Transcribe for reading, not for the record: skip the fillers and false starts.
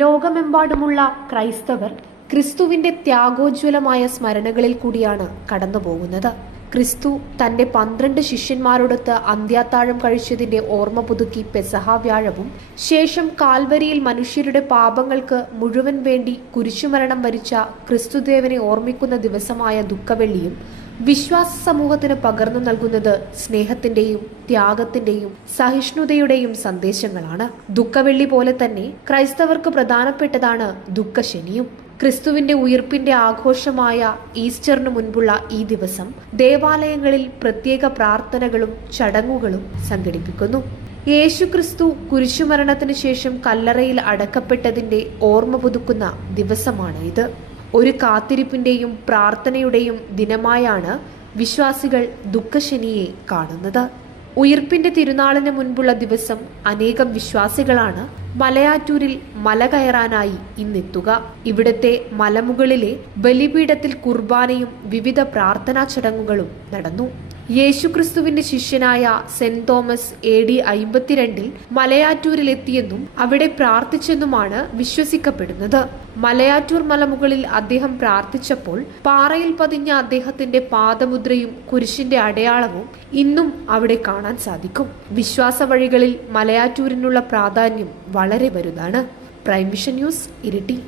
ലോകമെമ്പാടുമുള്ള ക്രൈസ്തവർ ക്രിസ്തുവിന്റെ ത്യാഗോജ്വലമായ സ്മരണകളിൽ കൂടിയാണ് കടന്നുപോകുന്നത്. ക്രിസ്തു തന്റെ 12 ശിഷ്യന്മാരോടൊത്ത് അന്ത്യാത്താഴം കഴിച്ചതിന്റെ ഓർമ്മ പുതുക്കി പെസഹ വ്യാഴവും, ശേഷം കാൽവരിയിൽ മനുഷ്യരുടെ പാപങ്ങൾക്ക് മുഴുവൻ വേണ്ടി കുരിശുമരണം വരിച്ച ക്രിസ്തുദേവനെ ഓർമ്മിക്കുന്ന ദിവസമായ ദുഃഖവെള്ളിയും വിശ്വാസ സമൂഹത്തിന് പകർന്നു നൽകുന്നത് സ്നേഹത്തിന്റെയും ത്യാഗത്തിന്റെയും സഹിഷ്ണുതയുടെയും സന്ദേശങ്ങളാണ്. ദുഃഖവെള്ളി പോലെ തന്നെ ക്രൈസ്തവർക്ക് പ്രധാനപ്പെട്ടതാണ് ദുഃഖശനിയും. ക്രിസ്തുവിന്റെ ഉയിർപ്പിന്റെ ആഘോഷമായ ഈസ്റ്ററിനു മുൻപുള്ള ഈ ദിവസം ദേവാലയങ്ങളിൽ പ്രത്യേക പ്രാർത്ഥനകളും ചടങ്ങുകളും സംഘടിപ്പിക്കുന്നു. യേശുക്രിസ്തു കുരിശുമരണത്തിന് ശേഷം കല്ലറയിൽ അടക്കപ്പെട്ടതിന്റെ ഓർമ്മ പുതുക്കുന്ന ദിവസമാണ് ഇത്. ഒരു കാത്തിരിപ്പിന്റെയും പ്രാർത്ഥനയുടെയും ദിനമായാണ് വിശ്വാസികൾ ദുഃഖശനിയെ കാണുന്നത്. ഉയിർപ്പിന്റെ തിരുനാളിന് മുൻപുള്ള ദിവസം അനേകം വിശ്വാസികളാണ് മലയാറ്റൂരിൽ മല കയറാനായി ഇന്നെത്തുക. ഇവിടത്തെ മലമുകളിലെ ബലിപീഠത്തിൽ കുർബാനയും വിവിധ പ്രാർത്ഥനാ ചടങ്ങുകളും നടന്നു. യേശുക്രിസ്തുവിന്റെ ശിഷ്യനായ സെന്റ് തോമസ് AD 52 മലയാറ്റൂരിലെത്തിയെന്നും അവിടെ പ്രാർത്ഥിച്ചെന്നുമാണ് വിശ്വസിക്കപ്പെടുന്നത്. മലയാറ്റൂർ മലമുകളിൽ അദ്ദേഹം പ്രാർത്ഥിച്ചപ്പോൾ പാറയിൽ പതിഞ്ഞ അദ്ദേഹത്തിന്റെ പാദമുദ്രയും കുരിശിന്റെ അടയാളവും ഇന്നും അവിടെ കാണാൻ സാധിക്കും. വിശ്വാസ വഴികളിൽ മലയാറ്റൂരിനുള്ള പ്രാധാന്യം വളരെ വലുതാണ്. Prime vision news, Iritty.